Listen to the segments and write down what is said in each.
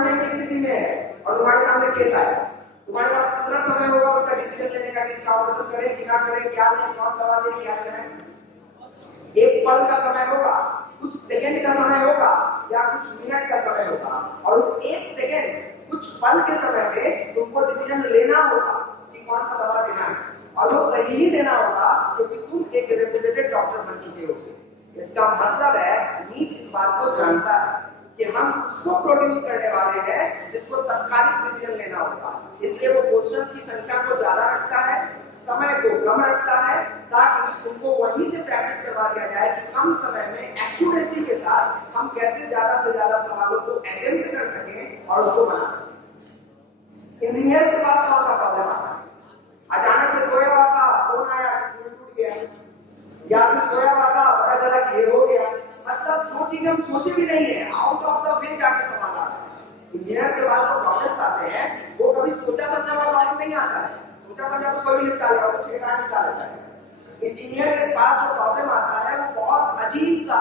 मरने की स्थिति में है और तुम्हारे सामने केस आया, तुम्हारे पास कितना समय होगा उसका डिसीजन लेने का कि इसका ऑपरेशन करें कि ना करें, क्या नहीं, कौन दवा दे, क्या करें? एक पल का समय होगा, कुछ सेकंड का समय होगा या कुछ मिनट का समय होगा, और उस एक सेकंड कुछ पल के समय में तुमको डिसीजन लेना होगा कि कौन सा दवा देना है, और वो सही ही देना होगा क्योंकि तुम एक रेपुटेड डॉक्टर बन चुके होगे। इसका मतलब है नीट इस बात को जानता है कि हम उसको प्रोड्यूस करने वाले हैं जिसको तत्कालिक डिसीजन लेना होगा, इसलिए वो क्वेश्चंस की संख्या को ज्यादा रखता है, समय को कम रखता है, ताकि तुमको वहीं से प्रैक्टिस करवा दिया जाए कि कम समय में एक्यूरेसी के साथ हम कैसे ज्यादा से ज्यादा सवालों को अटेम्प्ट कर सकें और उसको बना सकें। इंजीनियर के पास कौन सा प्रॉब्लम आता है? अचानक से सोया हुआ था, फोन आया, टूट गया, या फिर सोया हुआ था, पता चला कि ये हो गया। मतलब जो चीज हम सोचे भी नहीं है, आउट ऑफ द वे जाके सवाल आता है। इंजीनियर्स के पास जो प्रॉब्लम्स आते हैं वो कभी सोचा समझा हुआ प्रॉब्लम नहीं आता है, सोचा समझा तो कभी निपटा लेगा, वो ठेका निपटा लेता है। इंजीनियर के पास जो प्रॉब्लम आता है वो बहुत अजीब सा,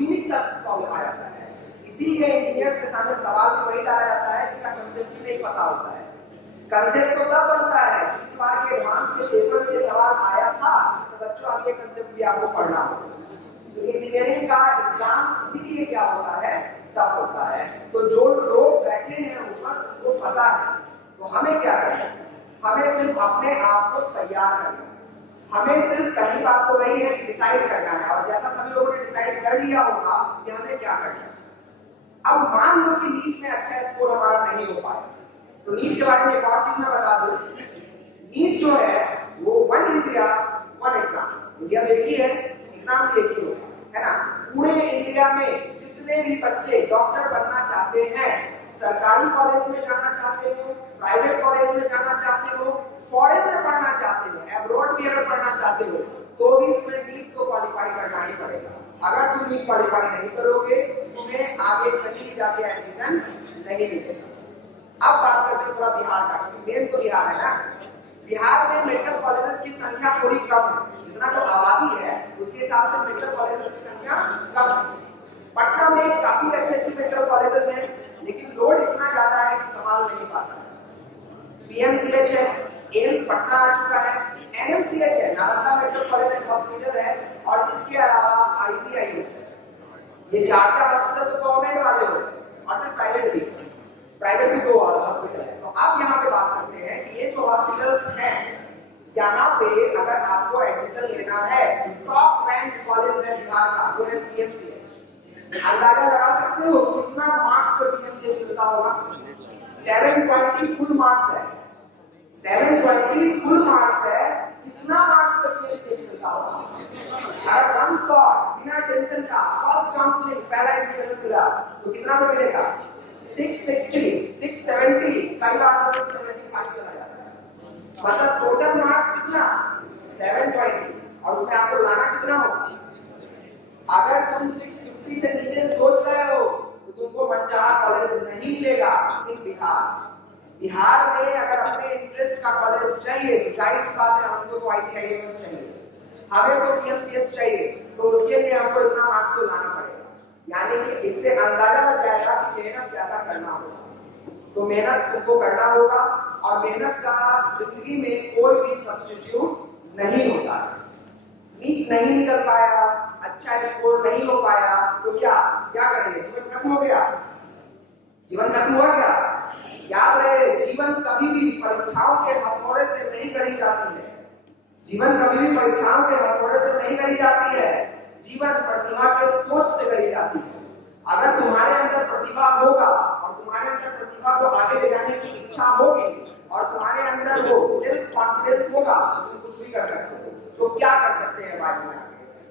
यूनिक सा प्रॉब्लम आ जाता है, इसीलिए इंजीनियर्स के सामने सवाल भी वही डाला जाता है जिसका कंसेप्ट भी नहीं पता होता है। कंसेप्ट तो तब बनता है इस बार के एडवांस के पेपर में ये सवाल आया था, तो बच्चों अब ये कंसेप्ट भी आपको पढ़ना होगा। तो इंजीनियरिंग का एग्जाम इसीलिए क्या होता है, टफ होता है। तो जो लोग बैठे हैं ऊपर वो पता है, तो हमें क्या करना है, हमें सिर्फ अपने आप को तैयार करना है, हमें सिर्फ पहली बात तो वही है कि डिसाइड करना है, और जैसा सभी लोगों ने डिसाइड कर लिया होगा कि हमें क्या करना है। अब मान लो कि नीट में अच्छा स्कोर हमारा नहीं हो पाया, तो नीट के बारे में एक और चीज मैं बता दूं, नीट जो है वो one India one exam, India में एक ही है, एग्जाम भी एक ही होगा, है ना। पूरे इंडिया में जितने भी बच्चे डॉक्टर बनना चाहते हैं, सरकारी कॉलेज में जाना चाहते हो, प्राइवेट कॉलेज में जाना चाहते हो, फॉरेन में पढ़ना चाहते हो, अब्रॉड भी अगर पढ़ना चाहते हो, तो भी तुम्हें नीट को क्वालिफाई करना ही पड़ेगा। अगर तुम नीट क्वालिफाई नहीं करोगे तुम्हें आगे कहीं जाके एडमिशन नहीं मिलेगा। अब बात करते हैं थोड़ा बिहार का, क्योंकि मेन तो बिहार है ना। बिहार में मेडिकल कॉलेजेस की संख्या थोड़ी कम है, जितना तो आबादी है उसके हिसाब से मेडिकल कॉलेजेस की संख्या कम है। पटना में काफी अच्छे मेडिकल कॉलेजेस हैं, लेकिन लोड इतना ज्यादा है कि संभाल नहीं पाता। पीएमसीएच है, एम्स पटना आ चुका है, एनएमसीएच है, Nalanda medical college and hospital है, और इसके अलावा आईजीआईएमएस है। ये चार हॉस्पिटल तो गवर्नमेंट वाले हो और फिर प्राइवेट भी, प्राइवेट भी 2 हॉस्पिटल है। तो अब यहाँ पे बात करते हैं कि ये जो हॉस्पिटल्स हैं, यहाँ पे अगर आपको एडमिशन लेना है, टॉप रैंक कॉलेज है बिहार का, जो है पीएमसीएच। अंदाजा लगा सकते हो कितना मार्क्स पर पीएमसीएच मिलता होगा? 720 फुल मार्क्स है, 720 फुल मार्क्स है, कितना मार्क्स पर पीएमसीएच मिलता होगा? अगर रन फॉर बिना टेंशन का फर्स्ट काउंसलिंग पहला एडमिशन मिला तो कितना पे मिलेगा? 660, 670, कई बार तो 675 चला जाता है। मतलब टोटल मार्क्स कितना? 720, और उसमें आपको लाना कितना होगा? अगर तुम 650 से नीचे सोच रहे हो तो तुमको मनचाहा कॉलेज नहीं मिलेगा। इन बिहार में अगर अपने इंटरेस्ट का कॉलेज चाहिए तो जाहिर सी बात है हमको तो आईजीआईएमएस चाहिए, हमें तो पीएमसीएच चाहिए, तो उसके लिए हमको इतना मार्क्स तो लाना पड़ेगा। यानी कि इससे अंदाजा लग जाएगा कि मेहनत कैसा करना होगा। तो मेहनत तुमको करना होगा, और मेहनत का जिंदगी में कोई भी सब्स्टिट्यूट नहीं होता है। नीट नहीं निकल पाया, अच्छा स्कोर नहीं हो पाया, तो क्या करेंगे? जीवन खत्म हो गया? जीवन खत्म हुआ क्या? याद रहे, जीवन कभी भी परीक्षाओं के हथौड़े से नहीं गढ़ी जाती है। जीवन कभी भी परीक्षाओं के हथौड़े से नहीं गढ़ी जाती है, जीवन प्रतिभा के सोच से गढ़ी जाती है। अगर तुम्हारे अंदर प्रतिभा होगा और तुम्हारे अंदर प्रतिभा को आगे ले जाने की इच्छा होगी और तुम्हारे अंदर वो सेल्फ कॉन्फिडेंस होगा, तुम कुछ भी कर सकते हो। तो क्या कर सकते हैं बाद में?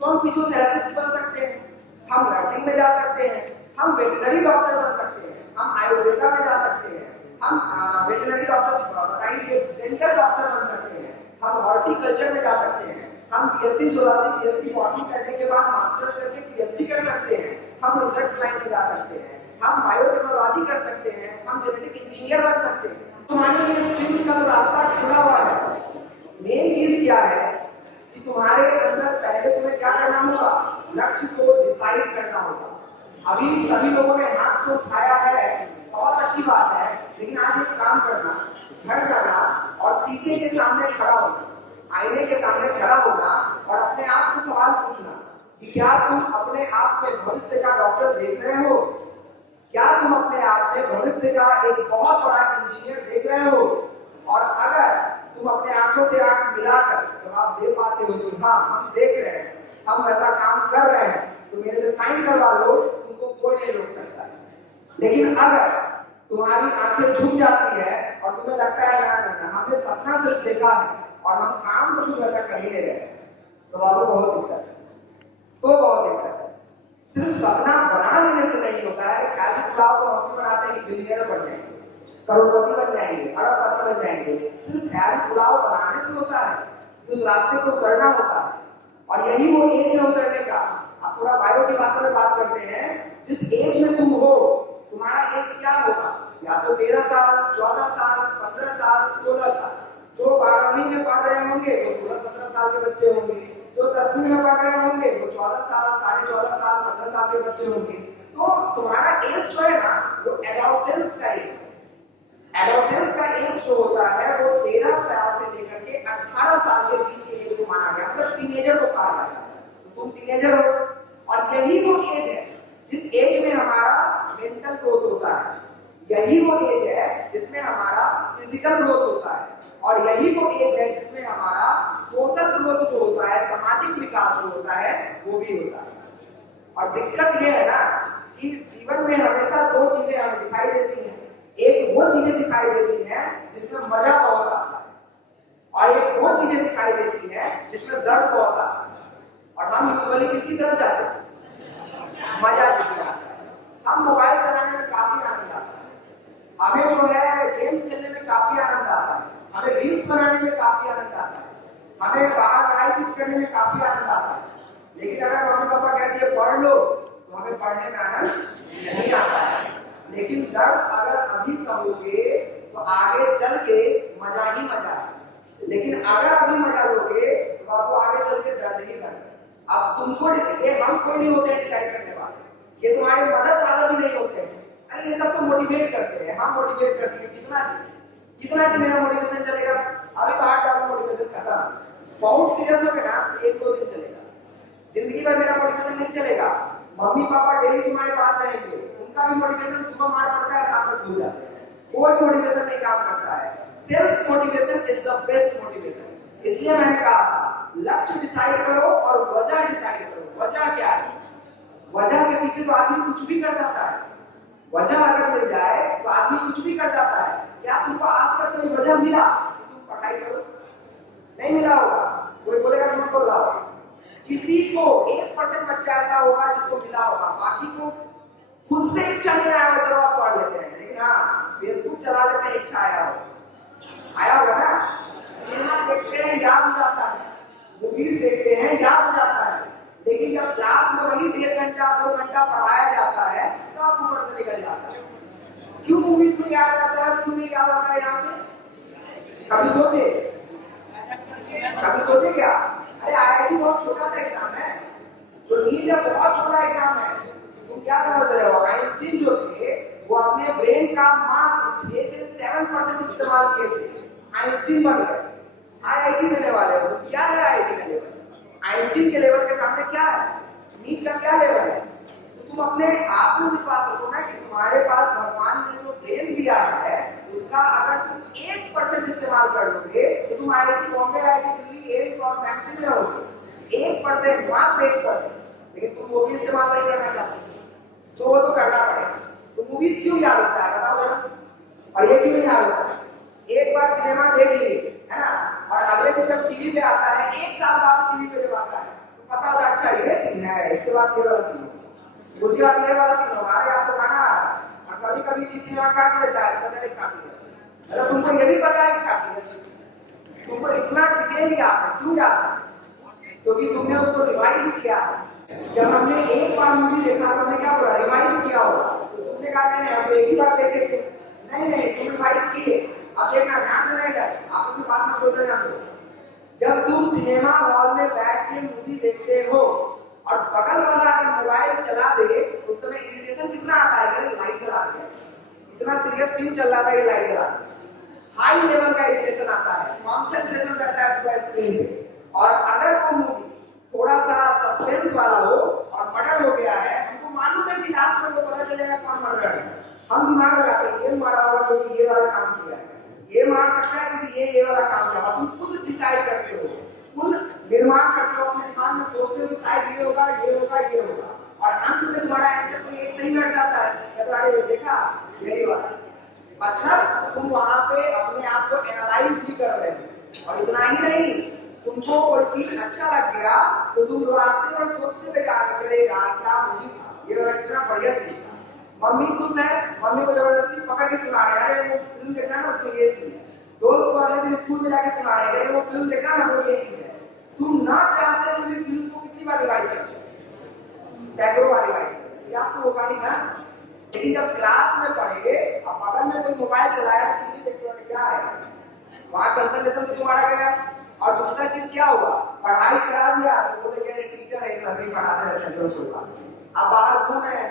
तो हम फिजियोथेरेपिस्ट बन सकते हैं, हम नर्सिंग में जा सकते हैं, हम वेटरनरी डॉक्टर बन सकते हैं, हम आयुर्वेदा में जा सकते हैं, हम वेटरनरी डॉक्टर बताइए डेंटल डॉक्टर बन सकते हैं, हम हॉर्टिकल्चर में जा सकते हैं, हम बीएससी जूलॉजी बीएससी बॉटनी करने के बाद मास्टर्स करके पीएचडी कर सकते हैं, हम रिसर्च लाइन में जा सकते हैं, हम बायोटेक्नोलॉजी कर सकते हैं, हम जेनेटिक इंजीनियर बन सकते हैं। तुम्हारे लिए स्ट्रीम्स का तो रास्ता खुला हुआ है। मेन चीज क्या है कि तुम्हारे अंदर पहले तुम्हें क्या करना होगा? लक्ष्य को डिसाइड करना होगा। अभी सभी लोगों ने हाथ को उठाया है, बहुत अच्छा अच्छी बात है, लेकिन आज एक काम करना, घर जाना और शीशे के सामने खड़ा होना, आईने के सामने खड़ा होना और अपने आप से सवाल पूछना कि क्या तुम अपने आप में भविष्य का डॉक्टर देख रहे हो? क्या तुम अपने आप में भविष्य का एक बहुत बड़ा इंजीनियर देख रहे हो? और अगर तुम अपने आंखों से आंख मिलाकर जवाब दे पाते हो कि हाँ हम देख रहे हैं, हम ऐसा काम कर रहे हैं, तो मेरे से साइन करवा लो, तुमको कोई नहीं रोक सकता है। लेकिन अगर तुम्हारी आंखें झुक जाती है और तुम्हें लगता है ना हमने सपना सिर्फ देखा है और हम काम तो कुछ वैसा कर ही नहीं रहे, तो बाबू बहुत दिक्कत है, तो बहुत दिक्कत है। सिर्फ सपना बना लेने से नहीं होता है। ख्याली पुलाव तो हम भी बनाते हैं, बिलियनर बन जाएंगे, करोड़पति बन जाएंगे, अरबपति बन जाएंगे, सिर्फ ख्याली पुलाव बनाने से होता है, उस रास्ते को उतरना होता है। और यही वो एज है उतरने का। आप थोड़ा बायो की भाषा में बात करते हैं, जिस एज में तुम हो, तुम्हारा एज क्या होगा? या तो 13 साल, 14 साल, 15 साल, 16 साल। जो 12वीं में पढ़ रहे होंगे वो 16-17 साल के बच्चे होंगे, जो 10वीं में पढ़ रहे होंगे वो 14 साल, 14.5 साल, 15 साल के बच्चे होंगे। तो तुम्हारा एज जो है ना वो एडोलसेंस का एज है। एडोलसेंस का एज जो होता है वो 13 साल से लेकर के 18 साल के बीच के एज को माना गया, मतलब टीनेजर को कहा जाता है। तो तुम टीनेजर हो और यही वो एज है जिस एज में हमारा मेंटल ग्रोथ होता है, यही वो एज है जिसमें हमारा फिजिकल ग्रोथ होता है, और यही वो एज है जिसमें हमारा सोशल ग्रोथ जो होता है, सामाजिक विकास जो होता है वो भी होता है। और दिक्कत ये है ना कि जीवन में हमेशा दो चीजें हमें दिखाई देती हैं। एक वो चीजें दिखाई देती हैं जिसमें मजा बहुत आता है, और एक वो चीजें दिखाई देती हैं जिसमें दर्द बहुत आता है। और हम यूजुअली किसकी तरफ जाते हैं? मजा किसमें आता है? हम मोबाइल चलाने में काफी आनंद आता है, हमें जो है गेम्स खेलने में काफी आनंद आता है, हमें रील्स बनाने में काफी आनंद आता है, हमें बाहर पढ़ाई करने में काफी आनंद आता है। लेकिन अगर मम्मी पापा कहती है पढ़ लो, तो हमें पढ़ने में आनंद नहीं आता है। लेकिन दर्द अगर अभी सहोगे तो आगे चल के मजा ही मजा है। लेकिन अगर अभी मजा लोगे तो आपको आगे चल के दर्द ही दर्द। अब तुमको ये हम कोई नहीं होते डिसाइड करने वाले, ये तुम्हारे मदद वाला भी नहीं होते हैं। अरे ये सब तो मोटिवेट करते हैं, हम मोटिवेट करते हैं। कितना दिन मेरा मोटिवेशन चलेगा? अभी बाहर जाओ मोटिवेशन खत्म। बहुत सीरियस हो गया ना 1-2 दिन चलेगा, जिंदगी भर मेरा मोटिवेशन नहीं चलेगा। मम्मी पापा डेली तुम्हारे पास रहेंगे, उनका भी मोटिवेशन सुबह मार पड़ता है, शाम तक भूल जाते हैं, कोई मोटिवेशन नहीं काम करता है। Self motivation is the best motivation. इसलिए मैंने कहा लक्ष्य डिसाइड करो और वजह डिसाइड करो। वजह क्या है? वजह के पीछे तो आदमी कुछ भी कर सकता है। वजह अगर मिल जाए तो आदमी कुछ भी कर जाता है। क्या तुमको आज तक कोई वजह मिला कि तुम पढ़ाई करो? नहीं मिला होगा। कोई बोलेगा झूठ बोल रहा होगा। किसी को 1% बच्चा ऐसा होगा जिसको मिला होगा, बाकी को खुद से इच्छा नहीं आया हो, चलो आप पढ़ लेते हैं। लेकिन हाँ फेसबुक चला लेते हैं, इच्छा आया होगा ना। सिनेमा देखते हैं याद हो जाता है, मूवीज देखते हैं याद हो जाता है। लेकिन जब क्लास में वही 1.5 घंटा 2 घंटा पढ़ाया जाता है, सब ऊपर से निकल जाता है। क्यों मूवीज में याद आता है, क्यों नहीं याद आता है? यहाँ पे कभी सोचे क्या? अरे आईआईटी बहुत छोटा सा एग्जाम है, तो नीट जब बहुत छोटा एग्जाम है, तुम क्या समझ रहे हो? आइंस्टीन जो थे वो अपने ब्रेन का मात्र 6 से 7% इस्तेमाल किए थे, आइंस्टीन बन गए। आईआईटी देने वाले हो, क्या है आईआईटी का लेवल? आइंस्टीन के लेवल के सामने क्या है? नीट का क्या लेवल है? तो तुम अपने आत्मविश्वास रखो ना कि तुम्हारे पास भगवान ने जो ब्रेन दिया है उसका अगर तुम 1% इस्तेमाल कर लोगे तो तुम IIT Bombay, IIT Delhi, AIIMS और मैक्स में रहोगे। 1%, मात्र 1%। लेकिन तुम वो भी इस्तेमाल नहीं करना चाहते, तो वो तो करना पड़ेगा। तो मूवीज क्यों याद होता है बताओ जरा? और ये क्यों नहीं याद होता है? एक बार सिनेमा देख लिए है ना, और अगले दिन जब टीवी पे आता है, 1 साल बाद टीवी पे जब आता है तो पता होता है अच्छा ये सीन है, इसके बाद ये वाला सीन, उसके बाद ये वाला सीन होगा। अरे आपको गाना आ रहा है और कभी कभी जिस सिनेमा काट लेता है पता नहीं काट लिया। अरे तुमको ये भी पता है कि काट लिया, तुमको इतना डिटेल याद है। क्यों याद है? क्योंकि तुमने उसको रिवाइज किया है। जब हमने एक बार मूवी देखा तो हमने क्या बोला? रिवाइज किया होगा। तो तुमने कहा नहीं हम एक ही बार देखे थे। नहीं तुम रिवाइज किए। अब देखना ध्यान में नहीं जाए, आपस में बात में बोलते जाते। जब तुम सिनेमा हॉल में बैठ के मूवी देखते हो और बगल वाला अगर मोबाइल चला दे, उस समय इरिटेशन कितना आता है? अगर लाइट चला दे इतना सीरियस सीन चल रहा था, ये लाइट जला, हाई लेवल का इरिटेशन आता है, कॉन्सेंट्रेशन रहता है पूरा स्क्रीन पे। और अगर वो मूवी थोड़ा सा सस्पेंस वाला हो और मर्डर हो गया है, हमको मालूम है कि लास्ट में वो पता चलेगा कौन मर्डर है, हम दिमाग लगाते हैं ये मारा होगा क्योंकि ये वाला काम किया है, ये मार सकता है क्योंकि ये वाला काम किया। तुम खुद डिसाइड करते हो, खुद निर्माण करते हो, अपने दिमाग में सोचते हो कि शायद ये होगा, ये होगा, ये होगा, और अंत में तुम्हारा आंसर कोई एक सही लग जाता है, तो अरे देखा यही वाला। मतलब तुम वहां पे अपने आप को एनालाइज भी कर रहे हो। और इतना ही नहीं, तुमको कोई सीन अच्छा लग गया तो तुम रास्ते में सोचते हुए करेगा क्या मूवी था, ये इतना बढ़िया चीज था। मम्मी खुश है, मम्मी को जबरदस्ती पकड़ के सुना रहे, अरे वो फिल्म देखना ना उसमें ये सीन है। दोस्त को अगले दिन स्कूल में जाके सुना रहे, अरे वो फिल्म देखना ना वो ये चीज है। तुम ना चाहते हुए भी फिल्म को कितनी बार रिवाइज करते हो, सैकड़ों बार रिवाइज करते हो, आपको होगा नहीं ना। लेकिन जब क्लास में पढ़े अब अगर मैं कोई मोबाइल चलाया तो क्या है, वहां कंसंट्रेशन तो तुम्हारा गया। और दूसरा चीज क्या हुआ, पढ़ाई करा दिया तो बोले कि टीचर है इतना सही पढ़ाते रहते हैं, कोई बात नहीं। अब बाहर घूम है,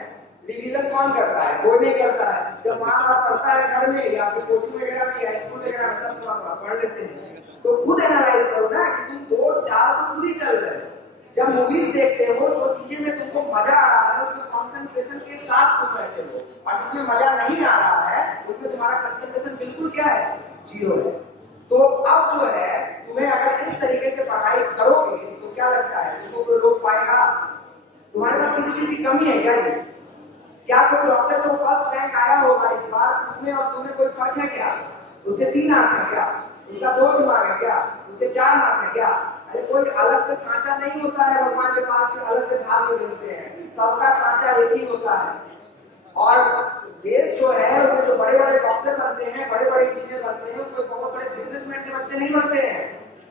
रिवीजन कौन करता है, कोई नहीं करता है। जब माँ बाप पढ़ता है घर में या फिर कोचिंग वगैरह में या स्कूल वगैरह में, सब थोड़ा पढ़ लेते हैं। तो खुद एनालाइज करो ना कि तुम दो चार तो खुद ही चल रहे हो। जब मूवीज देखते हो, जो चीजें में तुमको मजा आ रहा है उसमें कंसंट्रेशन के साथ तुम रहते हो, और जिसमें मजा नहीं आ रहा है उसमें तुम्हारा कंसंट्रेशन बिल्कुल क्या है, जीरो है। तो अब जो है तुम्हें अगर इस तरीके से पढ़ाई करोगे तो क्या लगता है तुमको कोई रोक पाएगा? तुम्हारे पास किसी चीज की कमी है क्या? क्या कोई डॉक्टर जो फर्स्ट रैंक आया होगा इस बार, उसमें और तुम्हें कोई फर्क है क्या? उसके 3 हाथ है क्या? उसका 2 दिमाग है क्या? उसके 4 हाथ है क्या? अरे कोई अलग से सांचा नहीं होता है भगवान के पास, अलग से धार में भेजते हैं, सबका सांचा एक ही होता है। और देश जो है उसमें जो बड़े बड़े डॉक्टर बनते हैं, बड़े बड़े इंजीनियर बनते हैं, कोई बहुत बड़े बिजनेसमैन के बच्चे नहीं बनते हैं,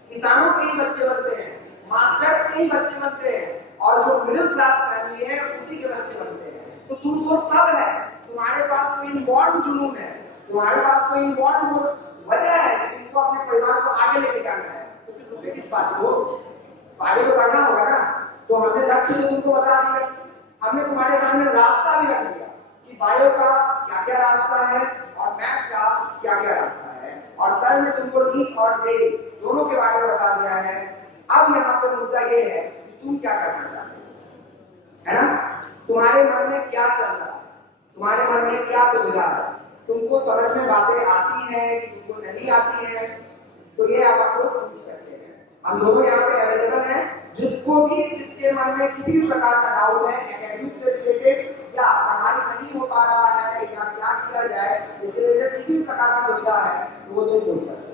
किसानों के ही बच्चे बनते हैं, मास्टर्स के ही बच्चे बनते हैं, और जो मिडिल क्लास फैमिली है उसी के बच्चे बनते हैं। तो तुमको सब है, तुम्हारे पास कोई इनबॉर्न जुनून है, तुम्हारे पास कोई इनबॉर्न वजह है कि तुमको अपने परिवार को आगे लेके जाना है। तो फिर तुमने किस बात को आगे तो बढ़ना होगा ना। तो हमने लक्ष्य तो तुमको बता दिया, हमने तुम्हारे सामने रास्ता भी रख दिया कि बायो का क्या क्या रास्ता है और मैथ का क्या क्या रास्ता है, और सर ने तुमको नीट और जेईई दोनों के बारे में बता दिया है। अब यहाँ पर मुद्दा ये है कि तुम क्या करना चाहते हो, है ना? तुम्हारे मन में क्या चल रहा है, तुम्हारे मन में क्या दुविधा है, तुमको समझ में बातें आती हैं कि तुमको नहीं आती है, तो ये आप आपको पूछ सकते हैं। हम दोनों यहाँ पे अवेलेबल हैं, जिसको भी जिसके मन में किसी भी प्रकार का डाउट है एकेडमिक से रिलेटेड या पढ़ाई नहीं हो पा रहा है या क्या किया जाए इससे रिलेटेड किसी भी प्रकार का दुविधा है, तो वो तो पूछ सकते हैं।